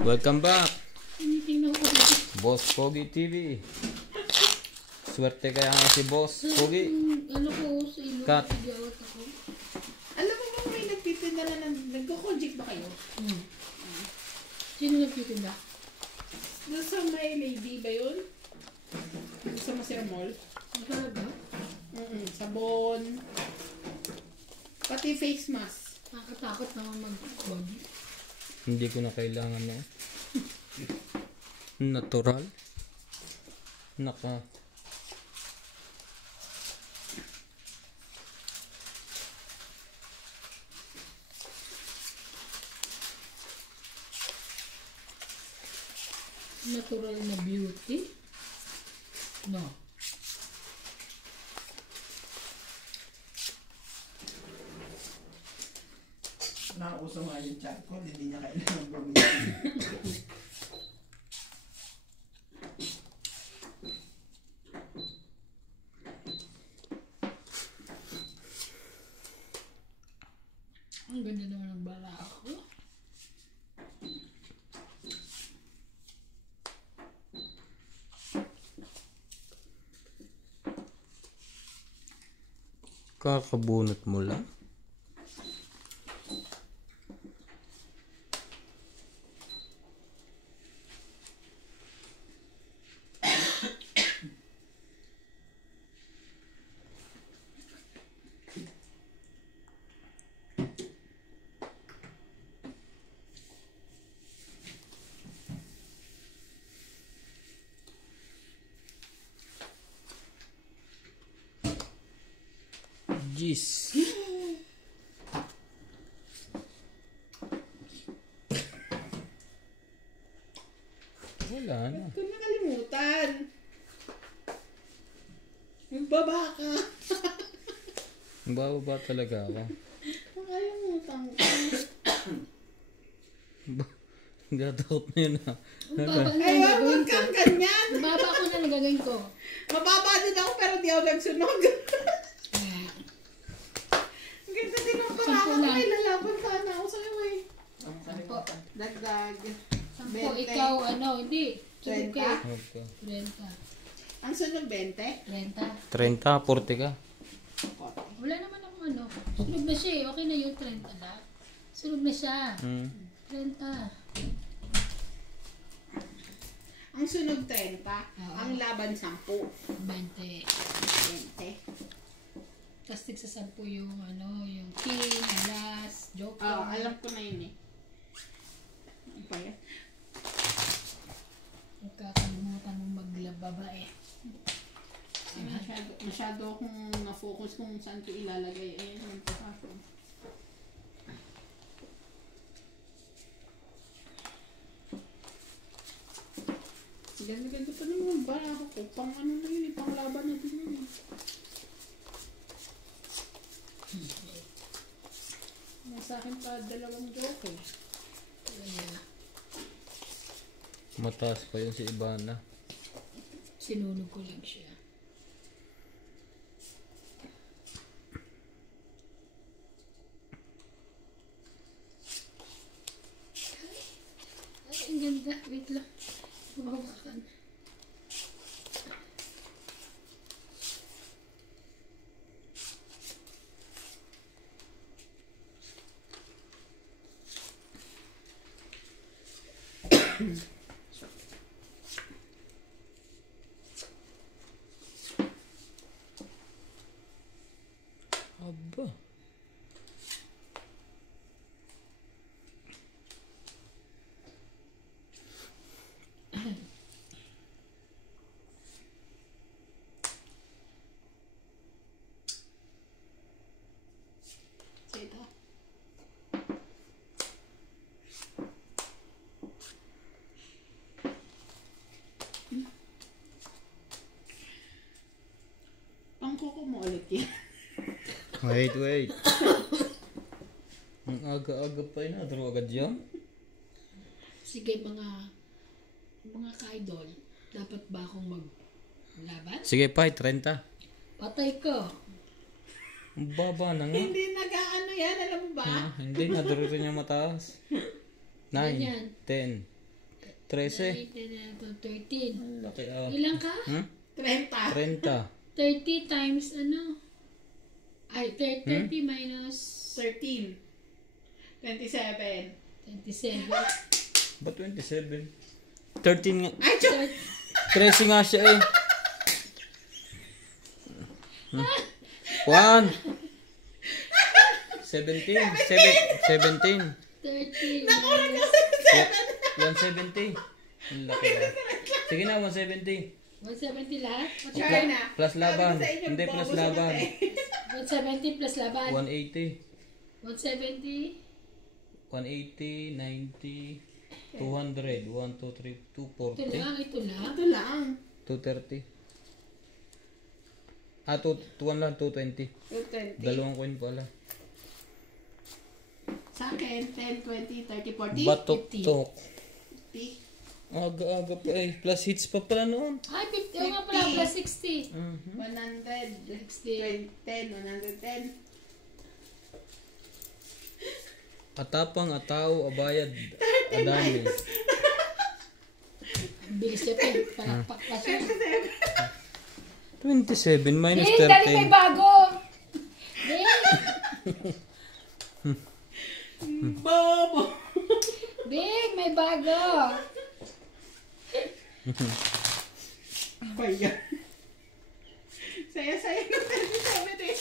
Welcome back, Tinitingnan ko dito. Boss Pogi TV. Swerte kaya nga si Boss Pogi. Ano ko sa ilo, Cut. nagawat ako. Alam mo ba may nagtitinda na nagko-conject ba kayo? Sino nagtitinda? Nasa may lady ba yun? Sa Masira Mall? Ang talaga? Sabon. Pati face mask. Nakakatakot naman mag-body. Hindi ko na kailangan na. Natural. Naka. Natural na beauty? No. Nakauso nga yung charcoal, hindi niya kailangan bumili. Ang ganda naman ng bala ako. Kakabunot mo lang. Jeez. Wala na. Huwag kang nakalimutan. Magbaba ka. Bababa talaga ako. Nakalimutan ka. Gatakot na yun ha. Ang baba na Ay, ang wag gagawin ko. kang ganyan. Ang baba ko na ang gagawin ko. Mababa din ako pero di ako nagsunog. Ang ganda din ang Sampu parang lang. may lalaban sana ako sa'yo eh. Sampo. Dagdag. Sampo, 20. ikaw ano, hindi. Sunod 30? kayo. Okay. 30. Ang sunog 20? 30. 30, 40 ka. Wala naman akong ano. Sunog na siya eh. Okay na yun, 30 na. Sunog na siya. 30. Ang sunog 30, Oo. ang laban 10. 20. 20. Tapos tigsa 10 yung ano, yung king, alas, joker. Alam ko na yun eh. Ano pa yun? Magkakalimutan mong maglababa eh. Masyado akong na-focus kung saan ko ilalagay. Ayan, ang pagkakon. Ganda-ganda pa naman ba ako ko? Pang ano na yun eh, pang laban na din yun eh. Nasa akin pa 2 joke eh. Kaya, Mataas pa yun si Ivana. sinunog ko lang siya. Ay, ang ganda. Wait lang. Mabawakan. Aba. So ito. Pangkuko mo ulit yan. Wait. Ang aga-aga pa yun. Adro agad yan. Sige mga ka-idol, dapat ba akong maglaban? Sige pa, 30. Patay ko. Ang baba na nga. Hindi nag-ano yan, alam mo ba? Hindi, naduro rin yung mataas. 9, Ganyan. 10. 13. 13. Ang laki ah. Ilan ka? 30. 30. 30 times ano? Ay, 30 minus 13. 27. 27. Ba't 27? 13 nga. Ay, chok! 13 nga siya eh. 1. 17. 17. 30 Nakulang minus ka 170. Ang laki ah. Sige na, 170. 170 lahat? Try na. Plus laban. Sabi ko sa inyo, Hindi, plus bobo sa laban. mate. 170 plus laban. 180. 170. 180, 90, 200. 1, 2, 3, Ito 240. lang, ito lang. Ito lang. 230. Ah, 2 lang, 220. 220. Dalawang coin pala. Sa akin, 10, 20, 30, 40. Batok-tok. 50. Aga-aga pa eh. Plus hits pa pala noon. Ay, 50. Oo nga pala, plus 60. 100. 60. 10, 110. Atapang, ataw, abayad, adami. Ang bilis niya, palakpak pa siya. 27 minus Ding, dali may 13. bago! Ding! Bobo! Ding, may bago! Ba yan? Saya-saya ng 37 eh.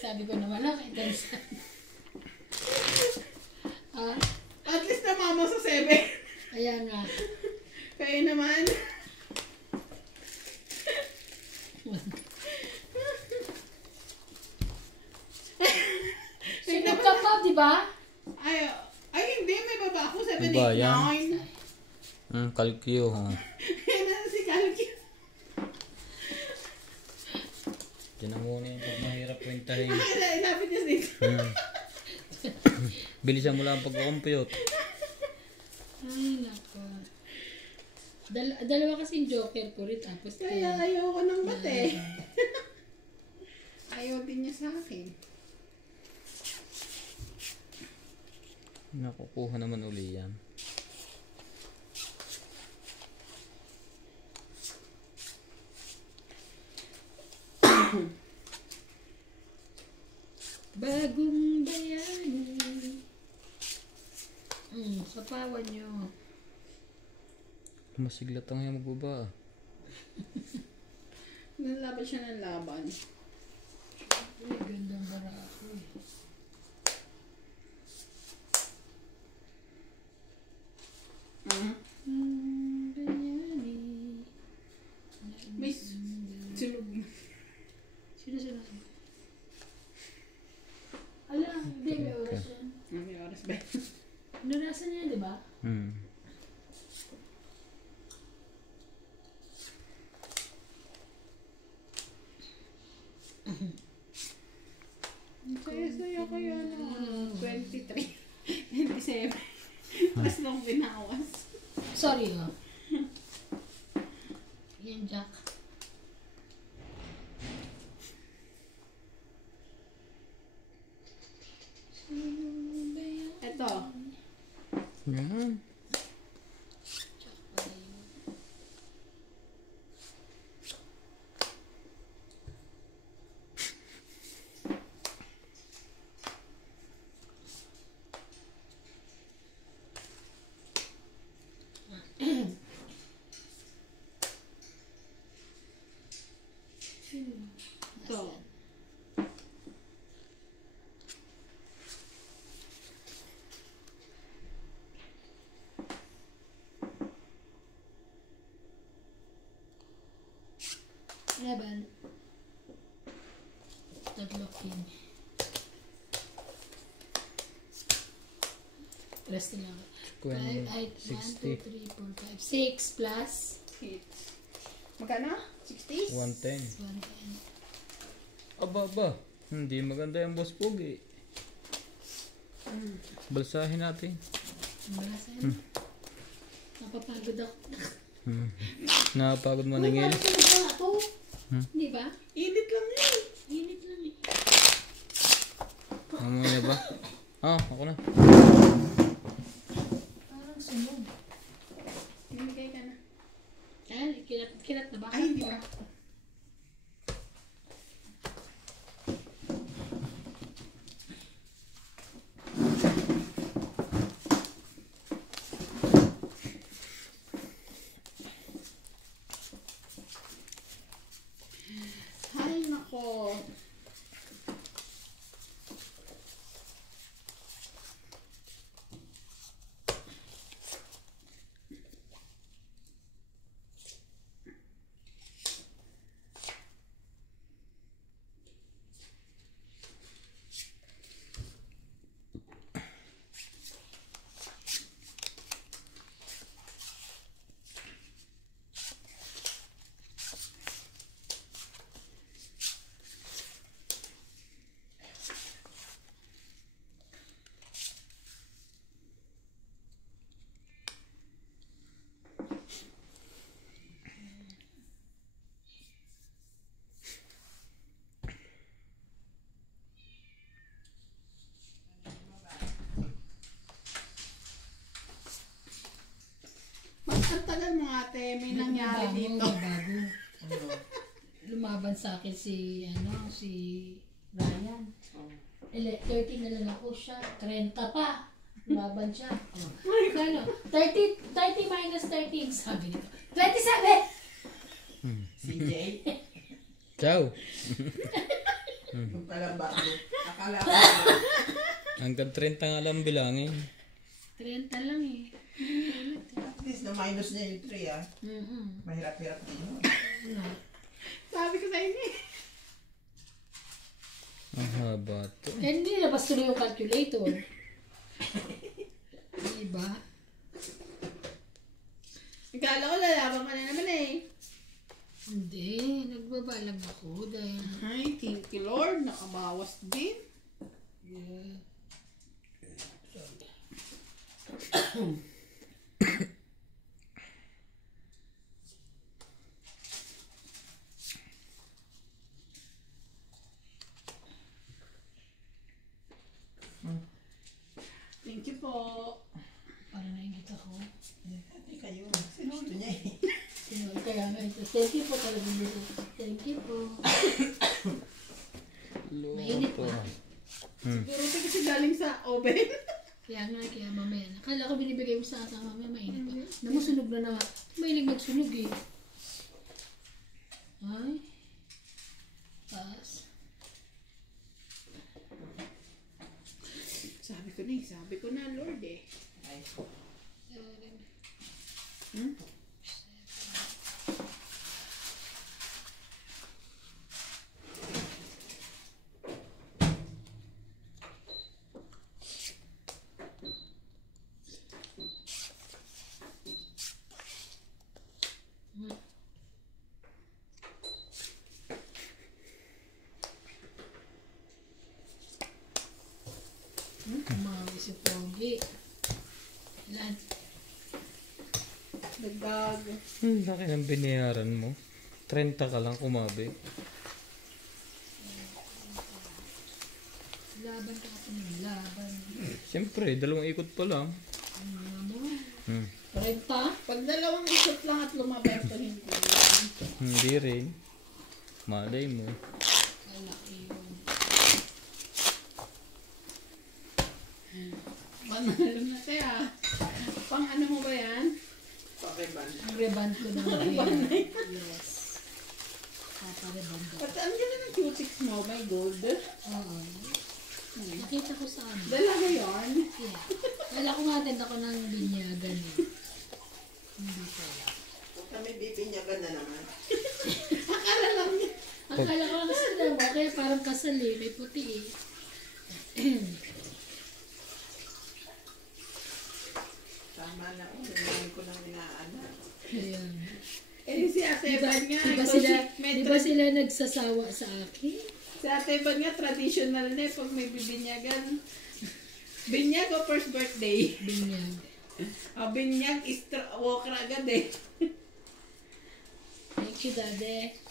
Sabi ko naman lang, kay Dansan. Ah, At least namama sa 7. kaya nga. Kaya naman. Sunod ka pa, di ba? Ay hindi, may baba ako. 7, Iba 8, yan. 9. Kalkyo. Yan na si Kalki. Diyan na muna yung pag mahirap kwentahin. Ilapit niya dito. Bilisan mo lang ang pagkakompute. Ay, nako. Dalawa kasing joker ko rin, tapos Kaya ayoko ng bate. Ayaw din niya sa akin. Nakukuha naman uli yan. Bagong bayani. Sapawan nyo. Masiglat ang yung magbaba. Nalaban siya ng laban. Uy, gandang barako eh. Bayani. May sunog. Sino? Ala, hindi, may oras yan. May oras ba? Narasan niya, di ba? Saya-saya kaya na. 23. 27. Mas nung binawas. Sorry, oh. Yan, Jack. Ito. Yan. Jack pala yun. Ito. Laban. Taglokin. Rest lang. 5, 8, 1, 2, 3, 4, 5, 6 plus 8. Magkano? 60? 110. 110. Aba. Hindi maganda yung boss Pogi. Balsahin natin. Wala sa'yo. Napapagod ako. Nakapagod maningil. Uy, parang talaga ako. Di ba? Init lang yun. Init lang eh. Mamaya ba? Ah, ako na. Parang sunog. Kinat na ba? Ay, hindi ba? Ay, nako. Ang tagal mo ate, may nangyari dito. Bago. Lumaban sa akin si Ryan. 30 na lang ako siya. 30 pa. Lumaban siya. Kano? 30 minus 13. Sabi nito. 27! CJ? Ciao. Yung pala bago. Akala ko. Hanggang 30 nga lang bilangin. 30 lang eh. At least na minus niya yung 3 ah. Mahirap-hirap din yun. Sabi ko sa inyo eh. Ang haba to. Eh, hindi nabas tuloy yung calculator. Diba? Ikala ko lalaban ka na naman eh. Hindi. Nagbabalag ako dahil... Ay, thank you Lord. Nakabawas din. Yeah. Thank you po. Para naingit ako. Ate kayo. Sino gusto niya eh? Kaya nga ito. Thank you po talaga dito. Thank you po. Mainit pa. Siguro ito kasi galing sa oven. Kaya mamaya. Nakala ko binibigay mo sa akin mamaya mainit pa. Namusunog na naman. Mahilig magsunog eh. Ay. Taas. Sabi ko na Lord eh. Ay. Hmm? Kumawi si Pogi. Ilan? Dagdag. Laki ng binayaran mo. 30 ka lang kumabi. Laban ka ako ng laban. Siyempre, 2 ikot pa lang. Ano? 30? Pag 2 isot lang at lumaban to hindi. Hindi rin. Malay mo. Malaki yun. Panalo na tayo ah. Pang ano mo ba yan? Pakiban. Ang reband ko na ngayon. Yes. Papareband ko. Ba't ang ganda ng cutics mo? May gold? Oo. Nakita ko sa amin. Dalaga yun? Yeah. Wala ko nga attend ako ng binyagan eh. Hindi ko alam. Huwag kami bibinyagan na naman. Akala lang niya. Akala ko kasi daw, kaya parang kasal eh. May puti eh. Tama na ako. Hindi ko lang inaanak. Ayan. Eh si Ate Evan nga. Di ba sila nagsasawa sa akin? Si Ate Evan nga traditional na eh. Pag may bibinyagan. Binyag o first birthday? Binyag. Binyag is walker agad eh. Thank you, Daddy.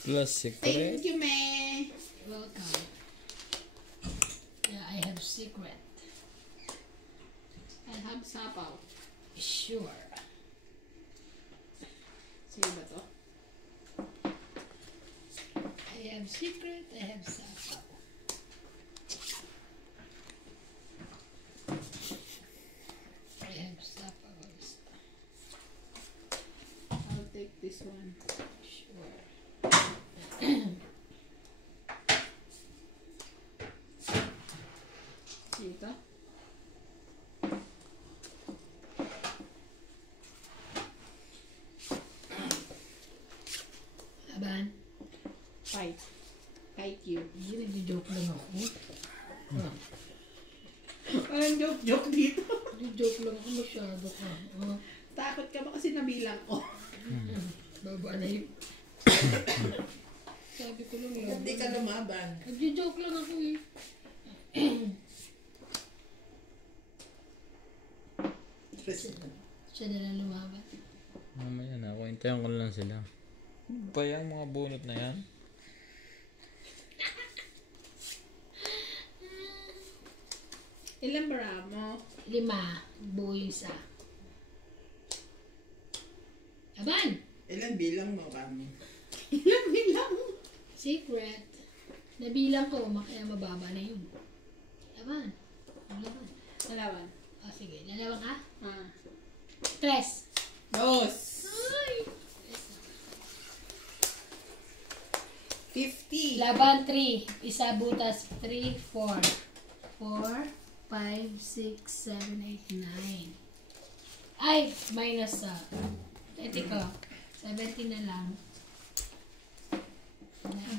Plus, secret. Thank you, me. Welcome. secret. I have sapaw. Sure. Sino ba to? I have secret, I have sapaw. I have sapaw also. I'll take this one. Sure. Dito. Laban. Fight. Fight you. Hindi, nagjo-joke lang ako. Parang joke dito. Nagjo-joke lang ako masyado ka. Takot ka ba kasi nabilang ko? Baba na yun. Sabi ko lang laban. Hindi ka lumaban. Nagjo-joke lang ako eh. Siya na lang lumaban. Mamaya na, hintayin ko lang sila. Ano ba yung mga bunot na yan? Ilan bara mo? 5. Buo yung isa. Laban! Ilan bilang mo kami? Ilan bilang? Secret. Nabilang ko, kaya mababa na yun. Laban. Ang laban. Dalawan. O sige, lalaban ka? Ah. 3. Dos. Ay! 50. Laban 3. Isa butas 3, 4. 4, 5, 6, 7, 8, 9. Ay! Minus ito ko. 17 na lang.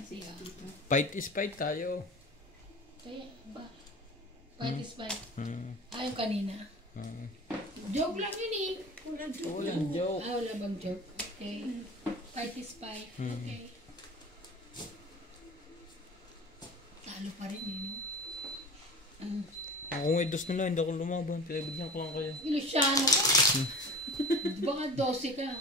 Sige, Siya. dito. Fight is fight tayo. Kaya ba? Fight is fight. Hmm. Ayaw kanina. Joke lang yun eh. Walang joke. Wala bang joke? Okay. Fight is fight. Okay. Talo pa rin eh, no? Ako may dos na lang, hindi ako lumaban. Pinagbigyan ko lang kayo. Ilusyano ka. Baka 12 ka.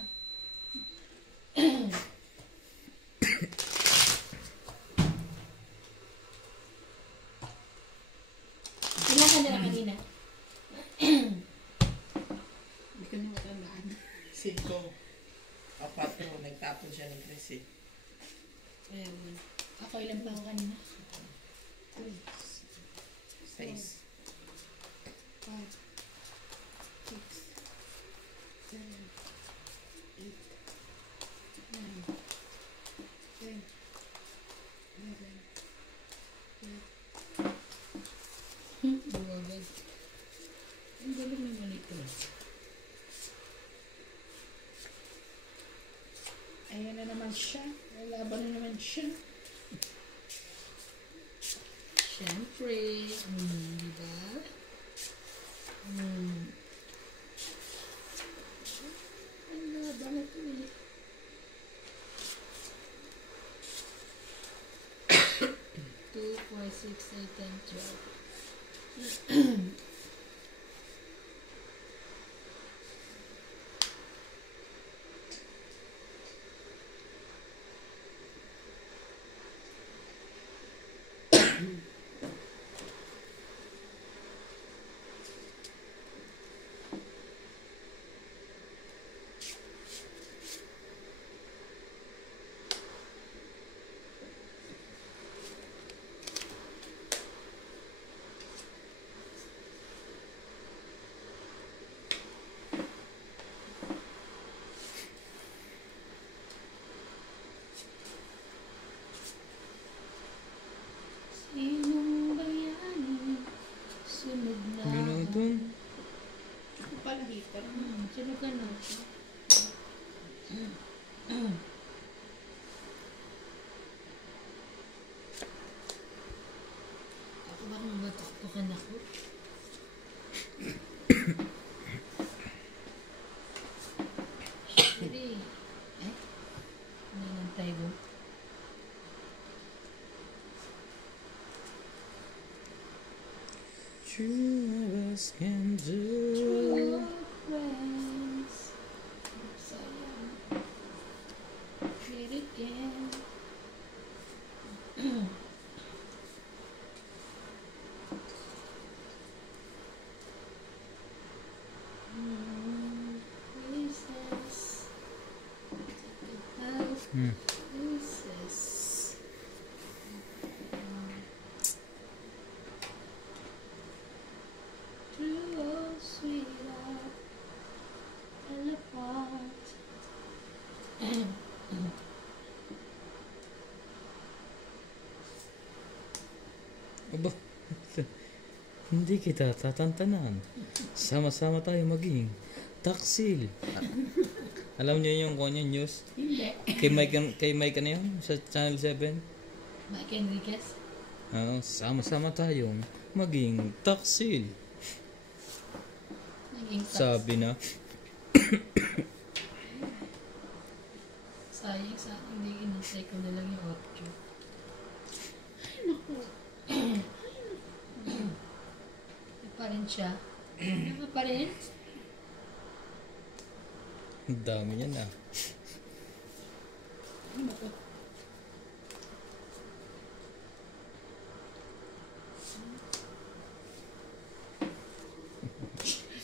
Ilan ka nila kanina? Hindi ko na matandaan. 5. 4. Nagtapon siya ng 3. Ayan. Ako ilan pa ako kanina? 6. 5, 6, 7, 8, 9, 10, 11, Buwagad. Ang galing naman ito. Ayan na naman siya. Laban na naman siya. Siyempre. Diba? Ang laban ito eh. 2, 4, 6, 8, 10, 12. Sinong bayani? Sunog na. Minutong. Ako pala heater. Sunog ka na. Ako baka mabatok-tokan ako. Shiri. Eh? Nanantay ko. True of us can do. True friends. Sayang. Did it again. Aba, hindi kita tatantanan. Sama-sama tayo maging taksil. Alam niyo yung kanya news? Hindi. Kay Mike ano yun? Sa Channel 7? Mike Enriquez. Sama-sama tayong maging taksil. Naging Sabi na. sayang sa hindi inantay ko na lang yung 8. Ano pa rin siya? Ano pa rin? Ang dami niyan ah. Ano to?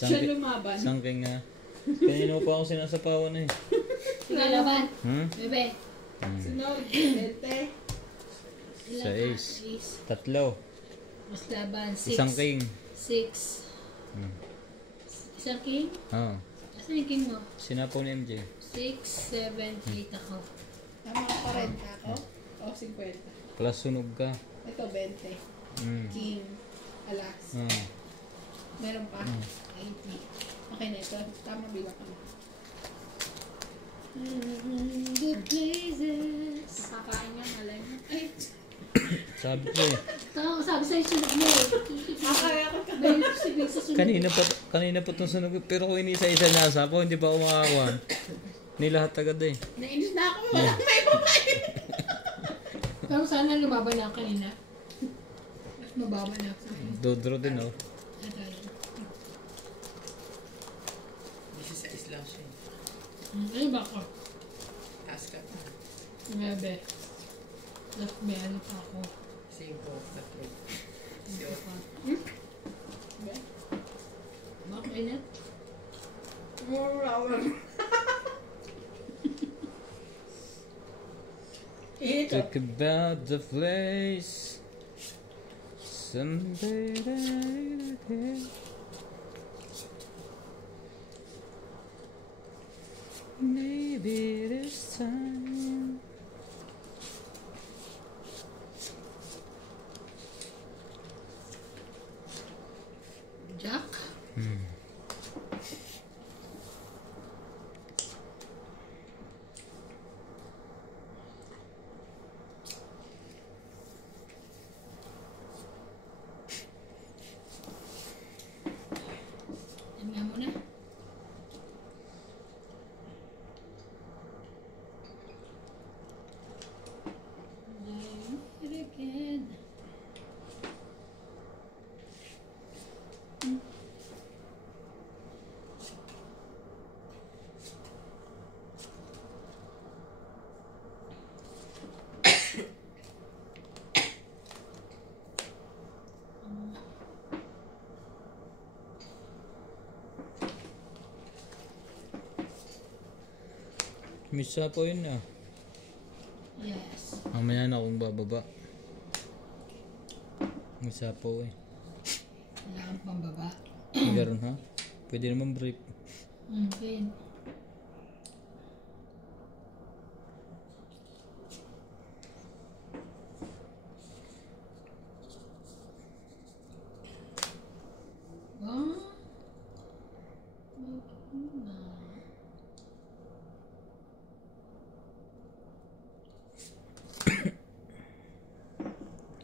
Siya lumaban. Sangking nga. Kanino pa ako sinasapawan eh. Sige laban. Bebe. Sunod. 20. Ilan Sa ka? ace. Ace. 3. Mas laban. 6. Isang king. 6. Isang king? Oo. Asan yung king mo? Sinapaw ni MJ. 6, 7, 8 ako. Tama ka 40 ako. O 50. Plus sunog ka. Ito 20. Mm. King. Alas. Meron pa. 80. Okay na ito. Tama bilang ka na. Good places. Nakakain nga malay mo. Ay! Sabi ko eh. Sabi sa'yo sunod mo eh. Nakakaya ko ka. Dahil sibig sa sunod. Kanina pa itong sunog. Pero kung inisa-isa nasa po, hindi pa ako makakawan. Nilahat agad eh. Nainis na ako. Walang may makain. Pero sana lumaban na ako kanina. Mas mababa na ako sa akin. Dodro din oh. Ito. Isa sa islang siya. Ano ba ako? Taas ka pa. 9. Left may ano pa ako. 5, 4. Ano pa? Bakit init? Ito. Talk about the place. Someday that I maybe this time. Jack? Yan nga muna. Again. Misa po yun ah. Yes. Mamaya na akong bababa. Misa po eh. Wala kang pambaba. Meron ha? Pwede naman brief. Okay.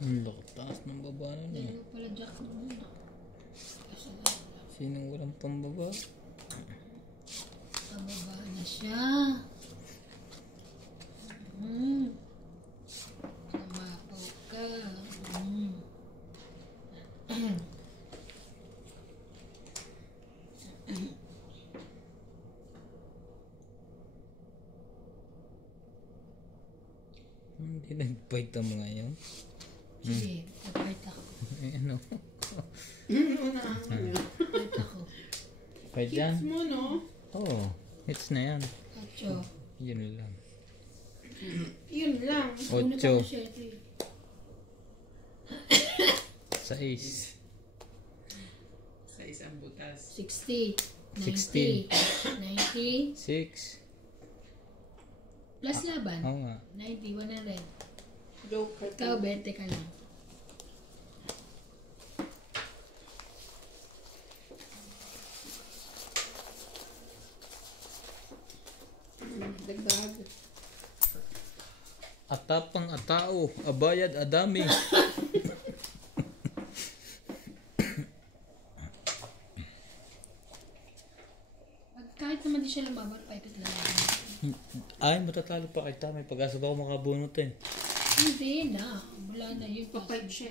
Ang taas ng baba nun eh. Dalawa pala Jack na. Sinong walang pambaba? Pababa na siya. Samapaw ka. Hindi nag-bite ang mga yan. Sige, kapart ako. Eh, ano? Kapart ako. Bite yan? Mo, no? Oo. Hits na yan. Atso. Yun lang. Yun lang. Una pa 8. ko siya ito eh. Sa ace. Sa isang butas. 60. 60. 90. 6. Plus laban. Oo nga. 90, 100. Joker. Ikaw, 20 ka lang. tao, abayad, adami. Kahit naman di siya lumaban, paipit lang. Ay, matatalo pa kita. May pag-asa ba ako makabunot eh. Hindi na. Wala na yun. Papalit siya.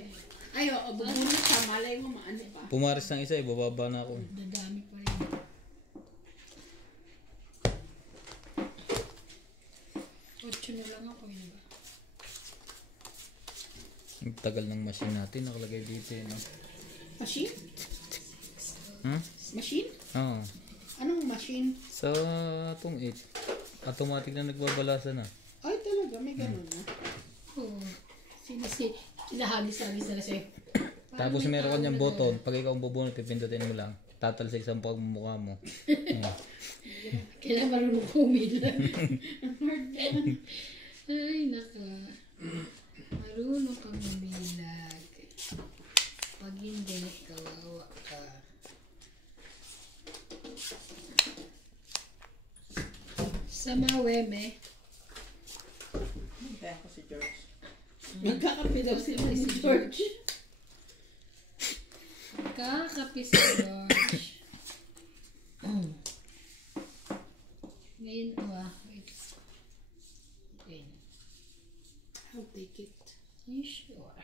Ay, oo, bubunot siya. Malay mo, maano pa. Pumaris ng isa, bababa na ako. Dadami pa rin. Ocho na lang ako yun ba? Ang tagal ng machine natin, nakalagay dito eh. No? Machine? Hmm? Machine? Oo. Anong machine? Sa itong 8, automatic na nagbabalasan na. Ay, talaga, may ganun na. Oo. Hinahagis-hagis na sa'yo. Tapos meron kanyang button, pag ikaw ang bubunot, pipindutin mo lang. Tatalsik sa pagmumukha mo. Kailangan marunong kumilag. Ay, naka. Marunong kang umilag. Pag hindi, kawawa ka. Sa maweme. Hintay ako si George. Magkakape daw sila ni George. Kakapi si George. Ngayon to wait. Okay. I'll take it. You sure?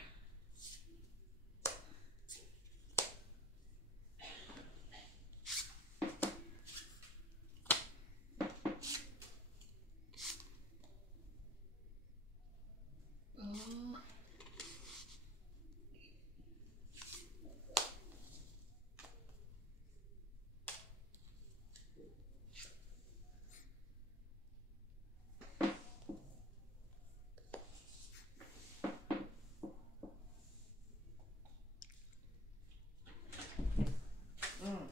Oh.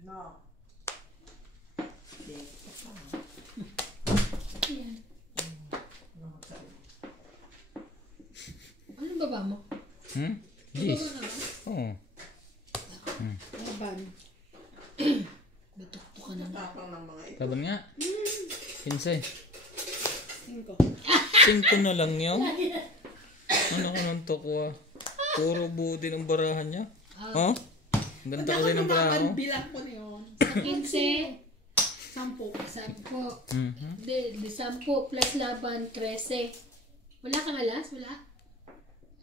No. Okay. Yan. No, sorry. Anong baba mo? Yes. Baba na ba? Oo. Laban. Batok-tok ka naman. Tapang ng mga ito. Laban nga. Pinsay. 5. 5 na lang yun. Ano ko nang toko ah. Puro buo din ang barahan niya. Oh? Ang ganda kasi ng barahan ko. Bilang ko na yun. Sa 15, 10. 10. Mhm. Di 10 plus laban, 13. Wala kang alas? Wala?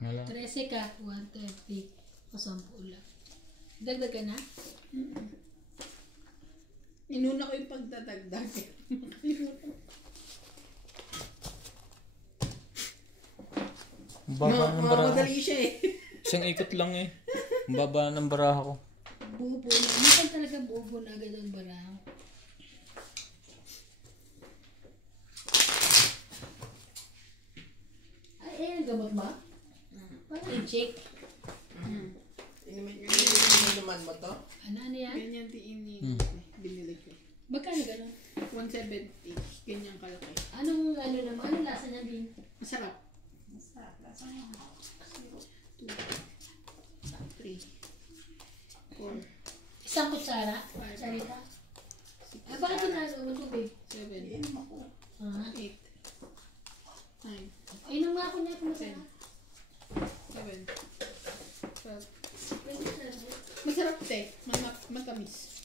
Wala. 13 ka, 130. O 10 lang. Dagdag ka na? Inuna ko yung pagdadagdag. Ang baba ng baraha ko. Madali siya eh. Isang ikot lang eh. Ang baba ng baraha ko. Bubo na. Minsan talaga bubo na agad ang baraho. Ay, gamot ba? Parang i-check. Inuman mo to? Ano yan? Ganyan tiinin. Binili ko. Magkano gano'n? 170. Ganyan kalaki. Anong naman? Anong lasa niya din? Masarap. Masarap. Lasa mo. 2, 3, 4, Isang kutsara? Sarita? Ay, bakit tinalo mo tubig? 7, Inom ako. 8. 8, 9, Inom nga ako niya kung masarap. 7, 12. Masarap te. Matamis.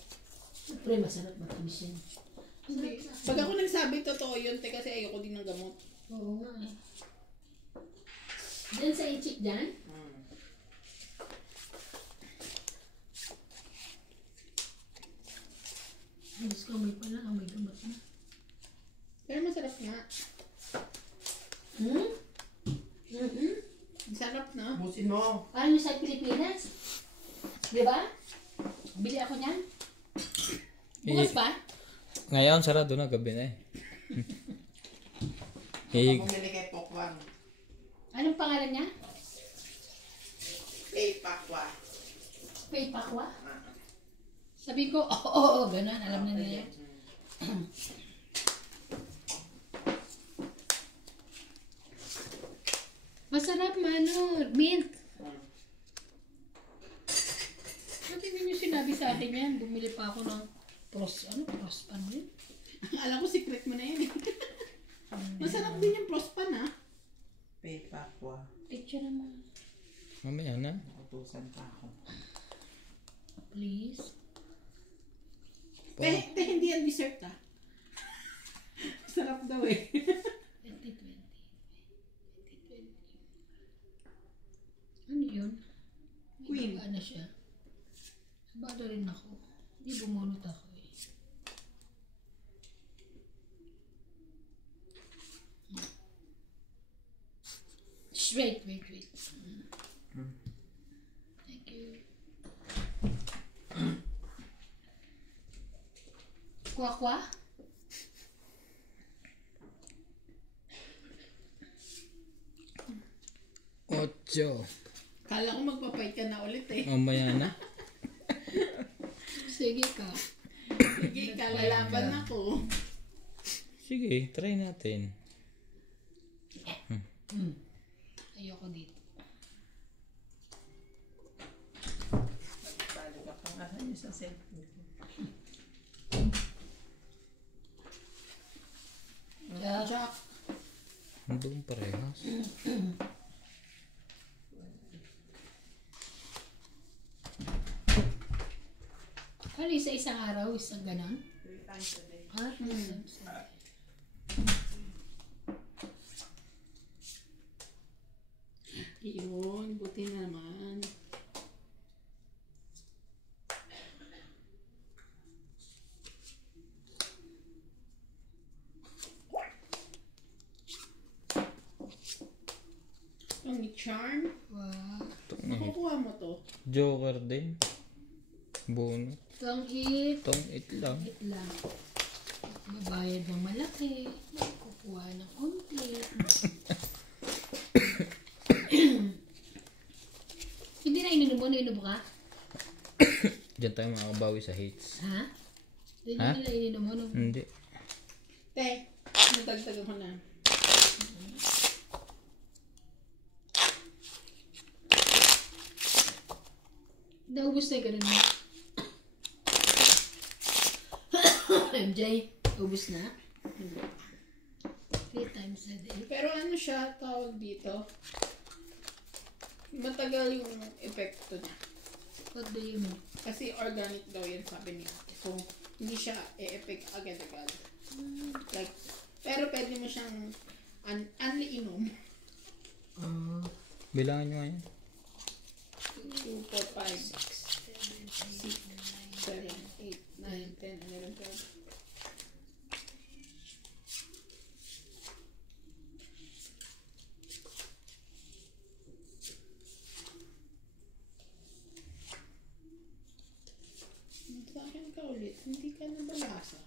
Siyempre, masarap matamis yan. Hindi. Pag ako nagsabi totoo yun te kasi ayoko din ng gamot. Oo nga eh. Diyan sa i-check dyan? Diyos ko, may pala. May gamot na. Pero masarap nga. Masarap na. Busin mo. Parang yung sa Pilipinas. Di ba? Bili ako niyan. Bukas pa? Ngayon, sarado na gabi na eh. Ako bumili kay Pokwan. Anong pangalan niya? Kay Pakwa. Pay Pakwa? Sabi ko, oo, ganun. Alam na nila yan. Masarap, mano. Mint. Ba't hindi niyo sinabi sa akin yan? Bumili pa ako ng prospan yun? Alam ko secret mo na yan eh. Masarap din yung prospan ah. Pepa ko. Picture naman. Mamaya na. Nakutusan pa ako. Please. Hindi yan dessert ah. Sarap daw eh. 2020. Ano yun? Queen. Ano siya? Sabado rin ako. Hindi bumunot ako eh. Wait. Thank you. Kwa? 8. Kala ko magpapait ka na ulit eh. Mamaya na. Sige ka. Sige, kalalaban ako. Sige, try natin. Ayoko dito. Balik ako nga niyo sa cellphone. Jack. Doon parehas. Ano isang araw? Isang ganon? 3 times a day. Ha? Iyon, buti naman. Ang charm. Wow. Makukuha mo to. Joker din. Bono. Itong it. Tong it lang. It lang. Mabayad ng malaki. Kukuha ng konti. Hindi na ininom mo? Nainom ka? Diyan tayo makakabawi sa hits. Ha? Hindi Ha? nila ininom mo? Hindi. Te, natagtagan ko na. Naubos na yung ganun mo. MJ, ubos na? 3 times a day. Pero ano siya, tawag dito? Matagal yung epekto niya. What do you mean? Kasi organic daw yan, sabi niya. So, hindi siya e-effect agad-agad. Like, pero pwede mo siyang unli inom. Bilangan nyo ngayon. 2, 4, 5, 6, 7, 8, 9, 10, 11, 12. Sa akin ka ulit, hindi ka nabalasa.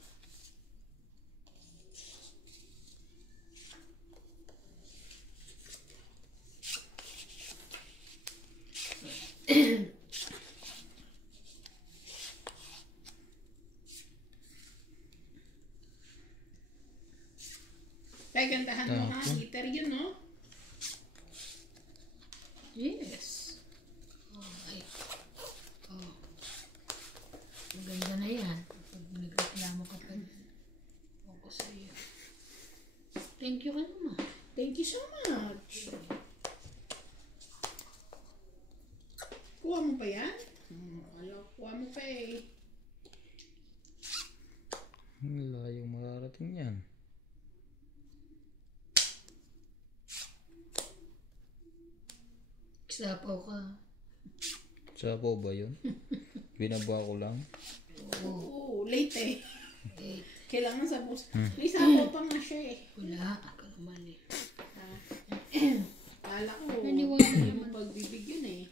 Kaya gandahan mo ha, heater yun no? Yes. Oh, ay. Oh. Maganda na yan. Pag nagreklamo ka pa yan. Ako sa iyo. Thank you ka naman. Thank you so much. Kuha mo pa yan? Kuha mo pa eh. Layong mararating yan. Sapaw ka. Sabaw ba yun? Binaba ko lang. Oo, late eh. Eh, Kailangan sa bus. May sapo pa nga siya eh. wala. Ako naman eh. Kala ko, Naniwala hindi naman. mo pagbibigyan eh.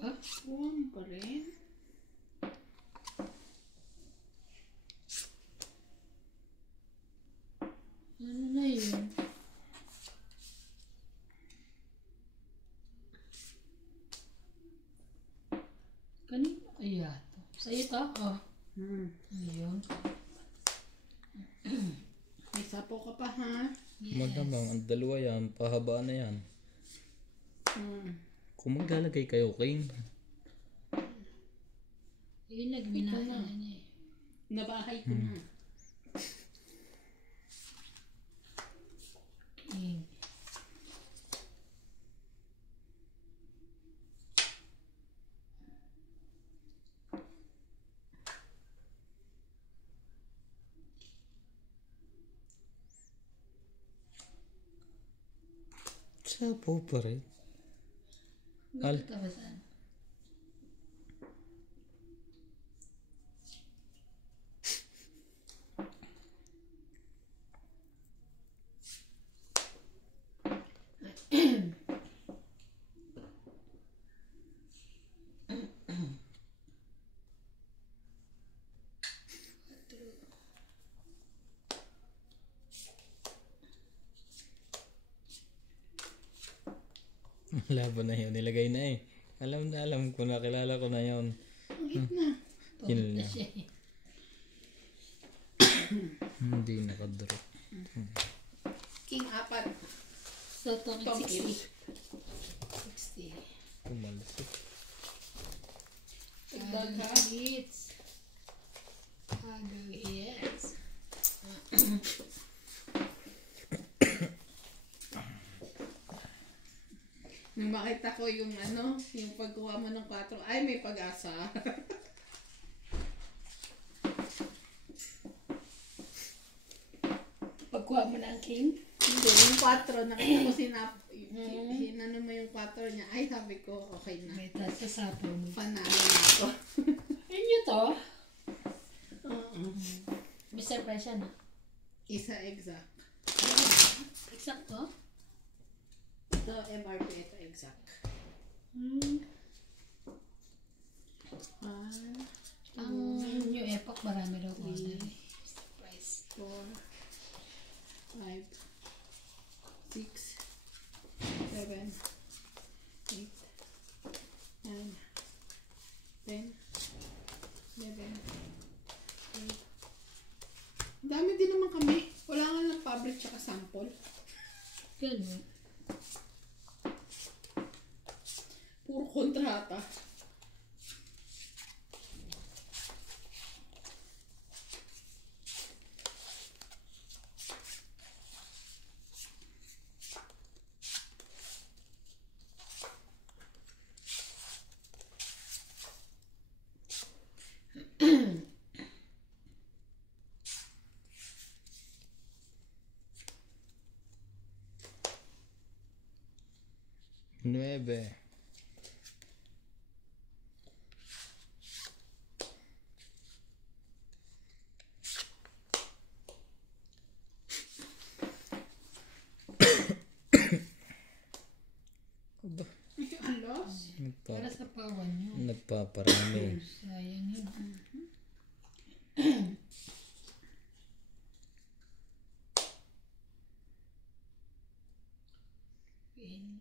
Ha? Kuha mo pa rin. Ano na yun? Kanino kaya to? Sa'yo to? Oh. Ayun. May sapo ka pa ha? Yes. Magdamang, ang dalawa yan, pahaba na yan. Kung maglalagay kayo, King. Yun nagbinaan na niya eh. Nabahay ko na. King. Sapo pa rin. Gusto ka ba saan? Laban na yun. Nilagay na eh. Alam ko na. Kilala ko na yun. Yun lang. Siya eh. Hindi nakadrop. King 4. So, Tom, Tom 60. 60. Pumalsik. Dagdag ha. Hits. Agaw hits. Nung makita ko yung yung pagkuha mo ng 4, ay may pag-asa. Pagkuha mo ng king. Hindi, yung 4, nakita ko hinano mo yung 4 niya. Ay, sabi ko, okay na. May tas sa sapo mo. Panalo na ako. Inyo to? Oo. May surprise yan ah. Isa exact. Eksakto? Ito, MRP, ito exact. Ang new epoch, marami daw order eh. Surprise. 4, 5, 6, 7, 8, 9, 10, 11, 12. Ang dami din naman kami. Wala nga lang fabric tsaka sample. Ganun. Puro kontrata. Nueve. Aba, Alos. Para sa pawan nyo. nagpaparami. Sayang yun. Pin.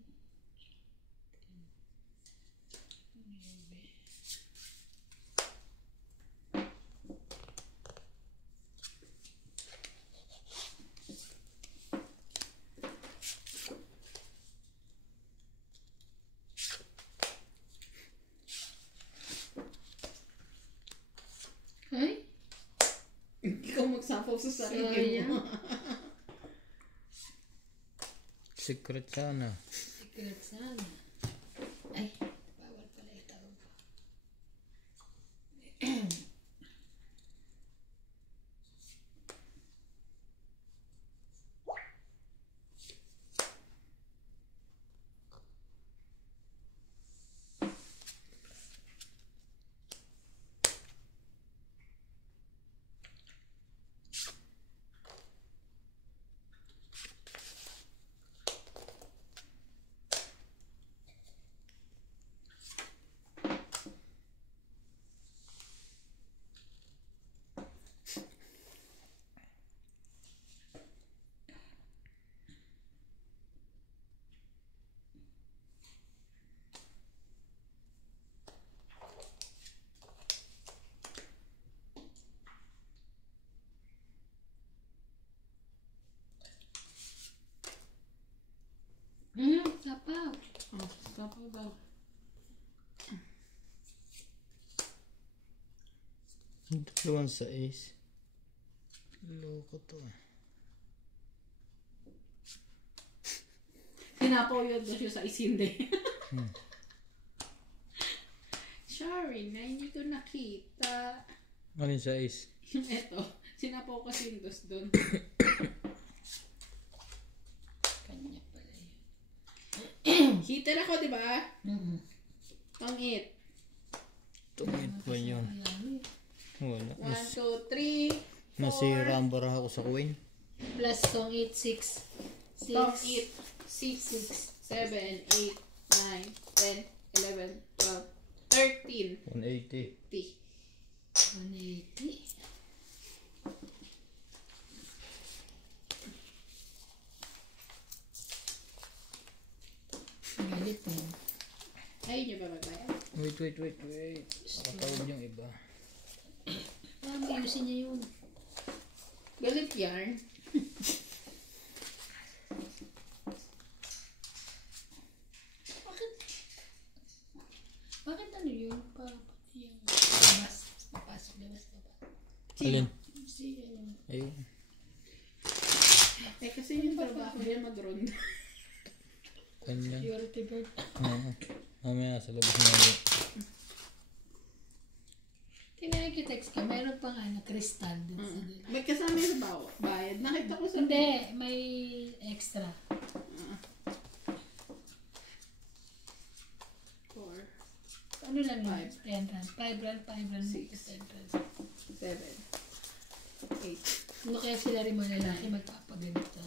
Ay? Ikaw magsapaw sa sarili mo. Secret sana. Secret sana. Ay, bawal pala itawag. Dalawang 6. Loko to eh. Sinapaw yun doon siya sa isinde. Sorry na, hindi ko nakita. Ano yung 6? Yung eto, sinapaw kasi yung dos doon. Kanya pala yun. Heater ako, di ba? Pang-it. Tumit ba yun? Wala. 1, 2, 3, 4. Nasira ang baraha ko sa coin. Plus tong 8, 6. Pang-it. 6, 7, 8, 9, 10, 11, 12, 13. 180. 180. Galit eh. Ayaw niyo ba magbayad? Wait. Patawag yung iba. Ayusin niya yun. Galit yarn. Bakit ano yun? Pati yung labas. Papasok, labas. Alin? Si ano. Ayun. Eh kasi yung trabaho niya mag-ronda. Kanya. Purity bird. Oo. Mamaya sa labas na yun. Tingnan yung text ka. Mayroon pang ano, crystal din sa nila. May kasama yung bayad. Nakita ko sa... Hindi, may extra. 4, Ano lang yun? 5. 10 rand. 5 rand, 5 rand, 6. 10 rand. 7, 8, Ano kaya sila rin mga lalaki magpapaganito?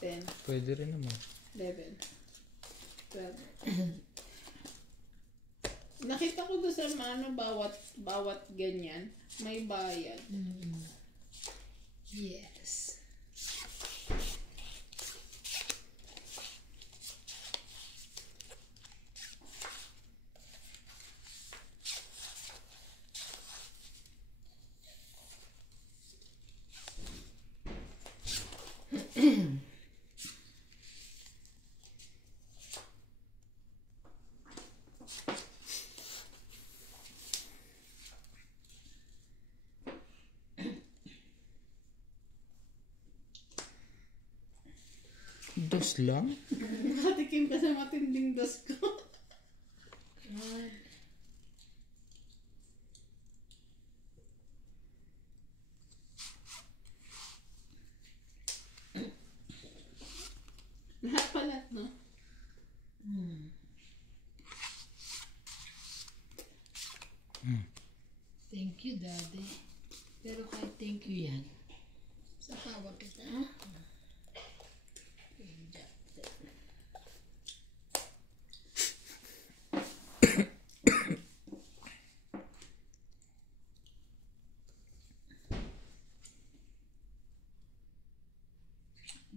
10, Pwede rin naman. 11, 12. Nakita ko doon sa ano, bawat ganyan, may bayad. Yes. Dos lang? Nakatikim ka sa matinding dos ko. God. Lahat pala, no? Thank you, Daddy. Pero kahit thank you yan, sa tawa kita, ha?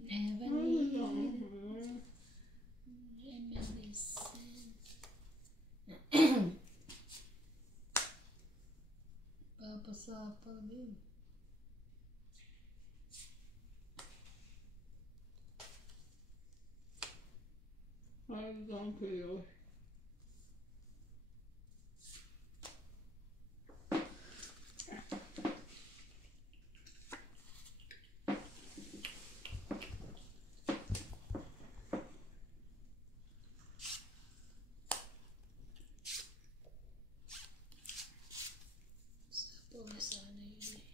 Never need reminiscence. Papasapa din. Hanggang kayo. Sapo na sana yun eh.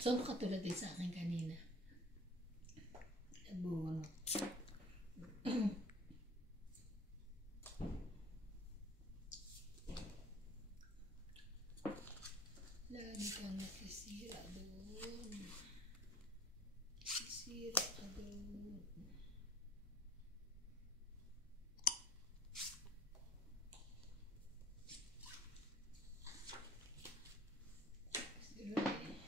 So, makatulad din sa akin kanina. Nabuwang. Lagi kang nakisira doon. Sisira ka doon. Sira eh.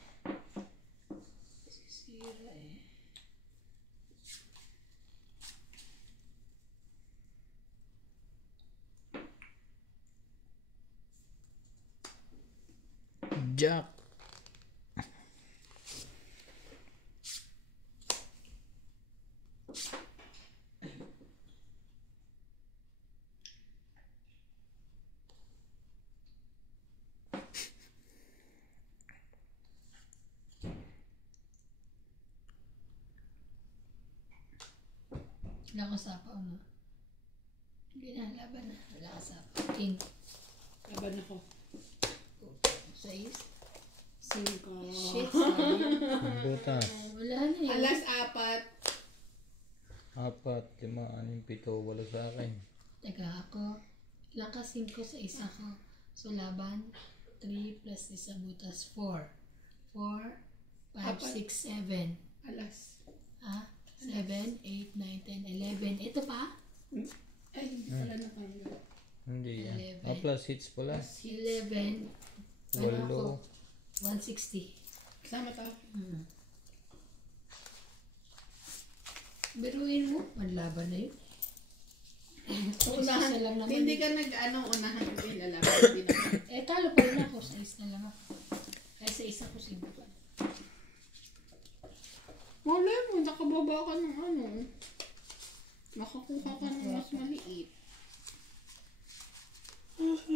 Sisira eh. Jack. Wala ka sapa, ano? Hindi na, laban na. Wala ka sapa. King. Laban ako. 6. 5. Shit, sayang. Butas. Wala na yun. Alas 4. 4, 5, 6, 7, 8 sa akin. Teka, ako. Ilang ka 5 sa isa ko. So, laban. 3 plus isa butas. 4. 4, 5, 6, 7. Alas. Ah? 7, 8, 9, 10, 11. Ito pa? Ay, wala na tayo. Hindi yan. 11. Plus hits pala. 11. Ano ako? 160. Kasama to. Biruin mo. Manlaban na yun. Unahan. Isa lang naman. Hindi ka unahan yung lalaban. Hindi na. Talo pa rin ako. 6 na lang ako. Ay, sa isa ko 5 pa. Wala mo, nakababa ka ng makakuha ka ng mas maliit. Gusto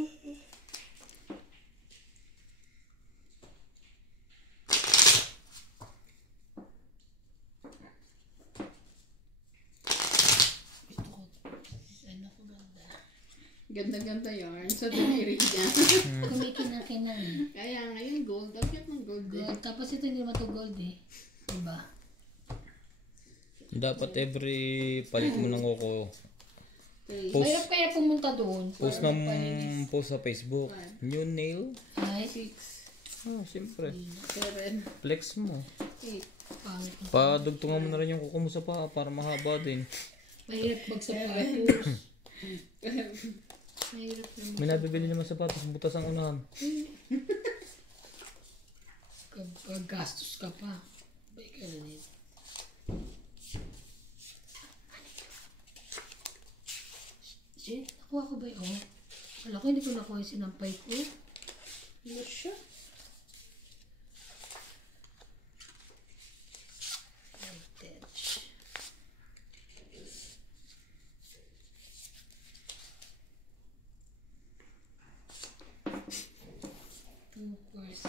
ko. Ano ko ganda. Ganda-ganda yarn sa daliri niya. Kumikinang-kinang. Kaya ngayon gold. Ang cute ng gold din. Gold. Tapos ito hindi naman to gold eh. Diba? Dapat every palit mo ng kuko. Okay. Mahirap kaya pumunta doon. Post sa Facebook. New nail. Ay, 6, Oh, siyempre. 7, Flex mo. 8. pangit. Padugtungan mo na rin yung kuko mo sa paa para mahaba din. Mahirap magsapatos. Mahirap naman. May nabibili naman sapatos, butas ang unahan. Gastos ka pa. Bay ka na nito. Shit, nakuha ko ba yun? Wala ko, hindi ko nakuha yung sinampay ko. Ano siya? Voltage. Two course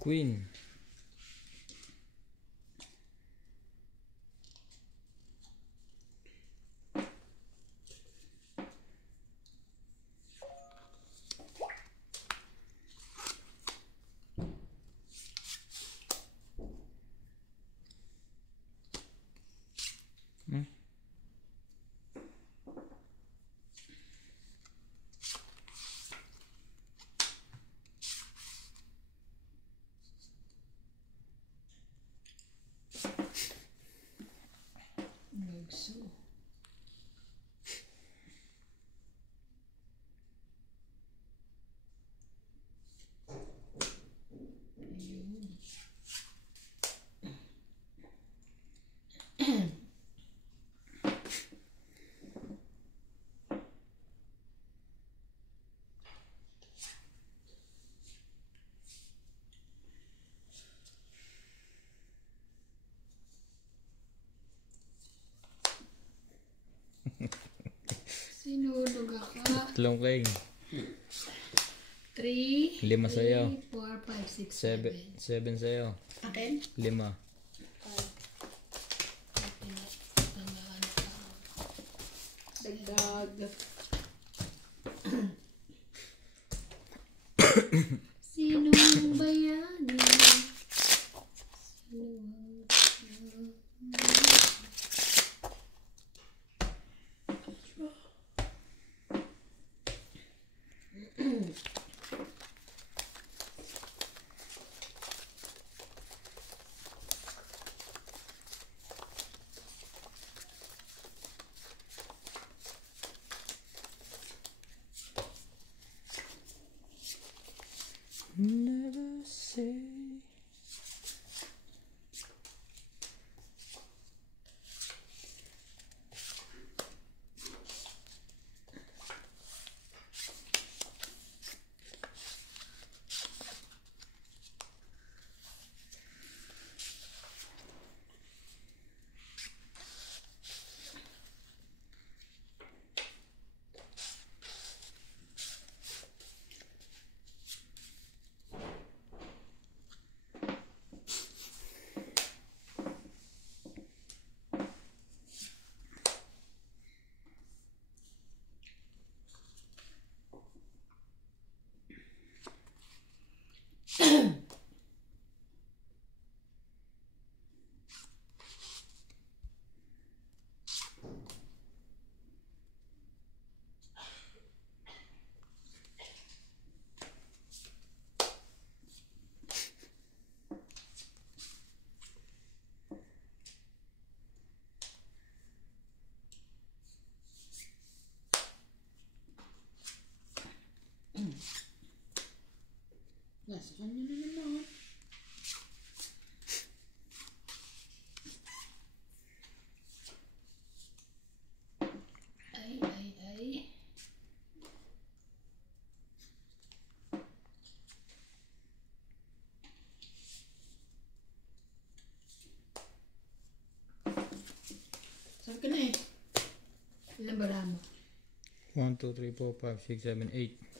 Queen. Hmm? Nagso. Ayun. Sinunog ako. Tatlong claim. 3, 5 sa'yo. 4, 5, 6, 7 7. sa'yo. Akin? 5. Dagdag. Sinong bayani? Never say. Nasa kanya na naman. Ay. Sabi ka na eh. Ilan ba mo? 1, 2, 3, 4, 5, 6, 7, 8.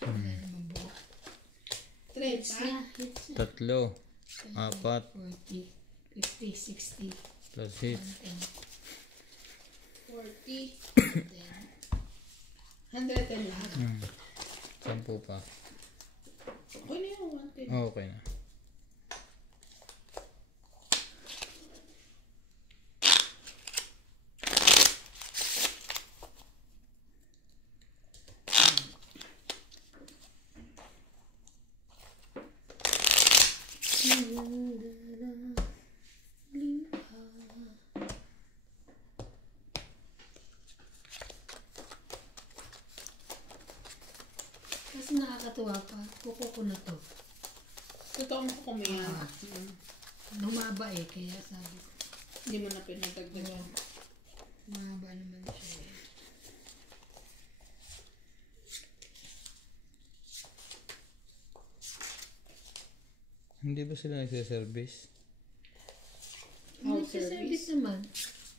Wala naman buo. 30. Hits na. Tatlo. 4. 40, 50, 60, Plus hits. 40. 10. 110 lahat. 10 pa. Okay na yun, 110. Okay na. Kasi nakakatuwa pa. Kuko ko na to. Totoo mo ko kumayan. Lumaba eh, kaya sabi ko. Hindi mo na pinatagdagan. Mahaba naman siya eh. Hindi ba sila nagsiservice? House Nagsiservice naman.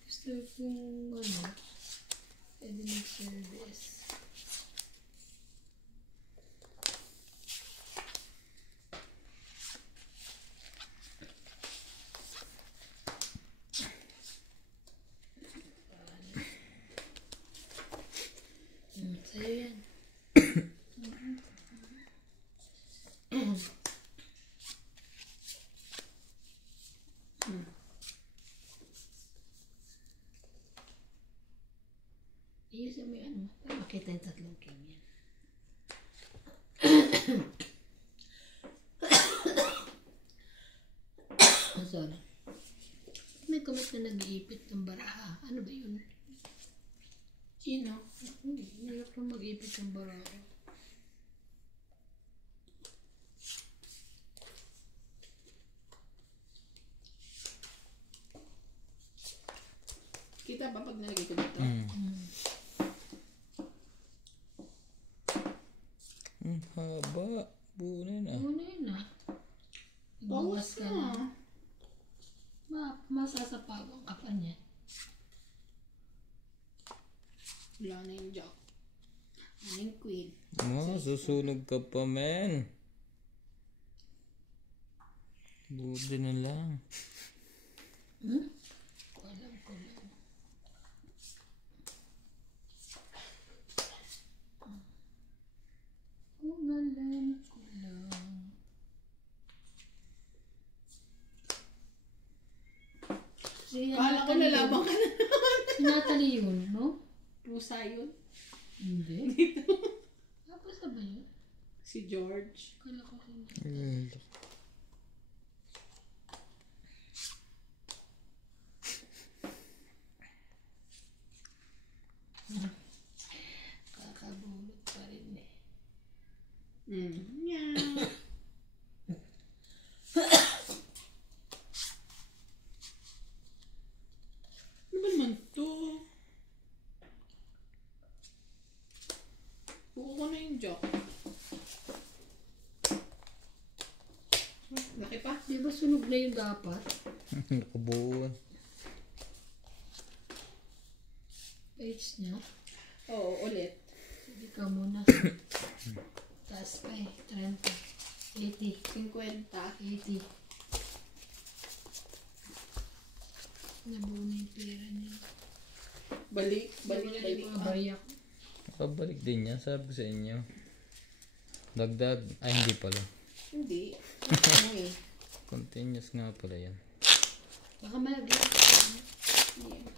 Gusto kong ano, pwede mag-service. Sa'yo yan. Iyusin mo yung ano, para makita yung tatlong king yan. Sorry. May comment na nag-iipit ng baraha. Ano ba yun? Sino? Hindi, hirap lang mag-ipit ng baraha. Kita ba pag nalagay ko dito? Haba. Buo na yun ah. Ano yun ah? Bawas Bawas ka na. na. Masasapawang ka pa niya. Wala na yung jack. Ano yung queen? Susunog ka pa, men. Buti na lang. Alam ko lang. Kung alam ko lang. Kala ko nalaman ka na. Sinatali yun, no? Pusa yun. Hindi. Tapos na ba yun? Si George. Kala ko sinatali. Kakabulot pa rin eh. Yeah. Ano ba naman to? Buko ko na yung jack. Laki pa. Di ba sunog na yung dapat? Nakabuo. Page niya. Oo, ulit. Hindi ka muna. Taas pa eh. 30. 80. 50. 80. Nabuo na yung pera niya. Balik. Mga pa. baryak. Nakabalik din yan. Sabi ko sa inyo. Dagdag. Ay, hindi pala. Hindi. Ano eh. Continuous nga pala yan. Baka malagyan. Yeah.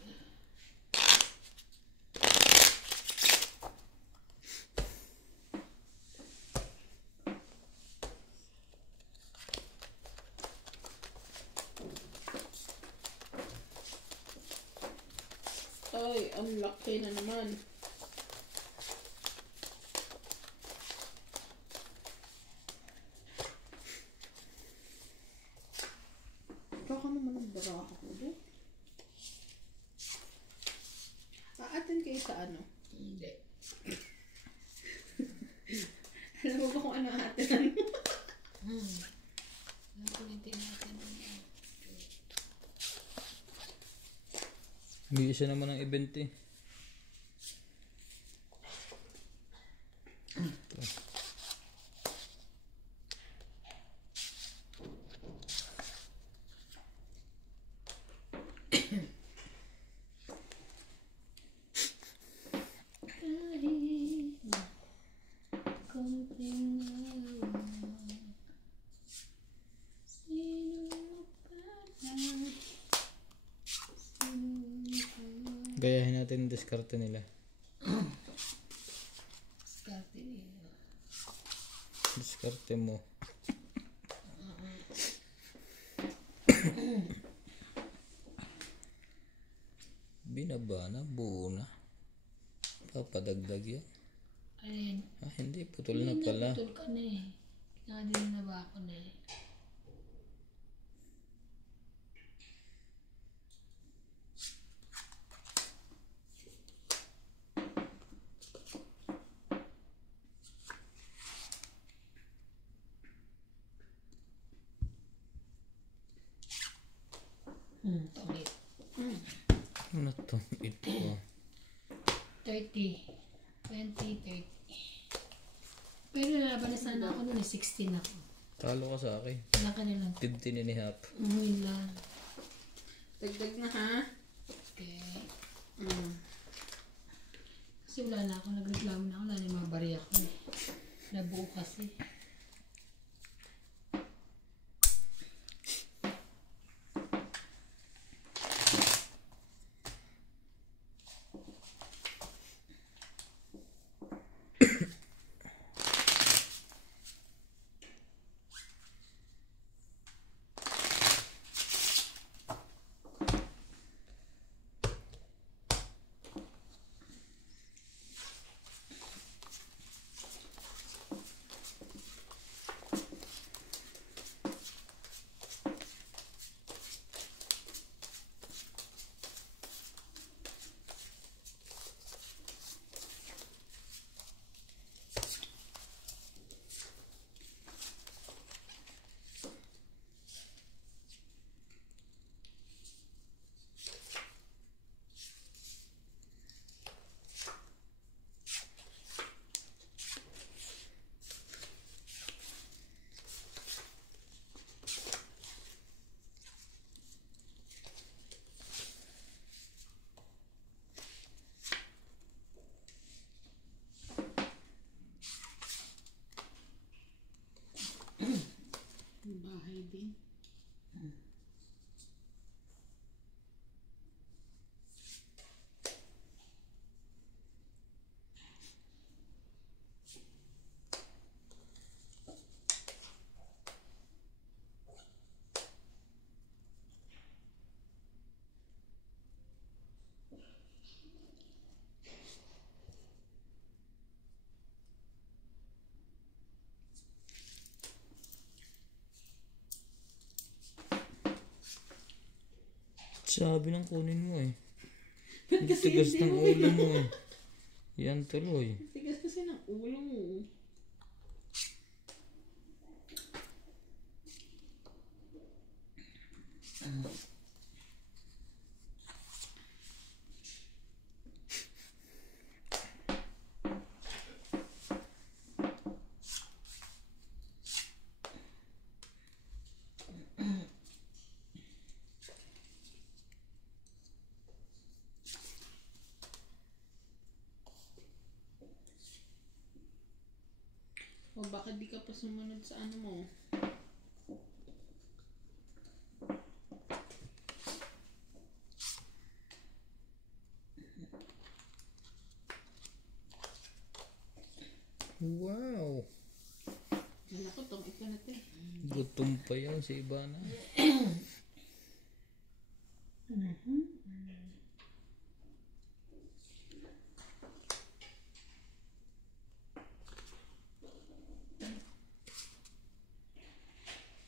Ay, ang laki na naman. baraha ko doon. Aatin kayo sa ano? Hindi. Alam mo ba kung ano aatin? Nakulitin natin. Hindi siya naman ng event eh. Gayahin natin yung diskarte nila. Diskarte nila. Diskarte mo. Binaba na, buo na. Papadagdag yan. Alin? Ah, hindi. Putol na pala. Putol ka na eh. Nakadili na ba ako na eh. Tongit. Ano to? Ito. 30. 20, 30. Pero nalaban na sana ako noon, 16 ako. Talo ka sa akin. Wala ka nilang 15 and a half. umuwi lang. Dagdag na ha? Okay. Mm. Kasi wala na ako, nagreklamo na ako, wala na yung mga bariya ko eh. Nabuo kasi. Bahay din. Sabi ng kunin mo eh. Hindi tigas ng ulo mo eh. Yan tuloy. Tigas kasi ng ulo mo. O bakit di ka pa sumunod sa ano mo? Wow. Wala ko tong ito na te. Gutom pa yan si Ivana.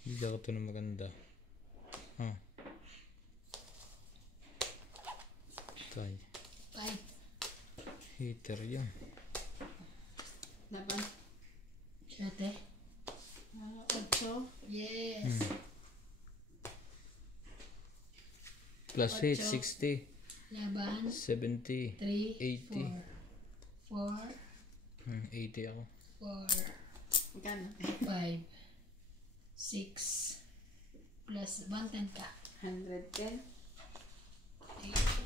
Hindi ako ito na maganda. Ah. Tay. 5. Heater yan. Laban. 7. 8. Yes. Plus heat, Ocho. 60. Laban. 70. 3, 80. 4. 80 ako. 4, Magkano? 5, 6, plus 110 ka. 110. 8,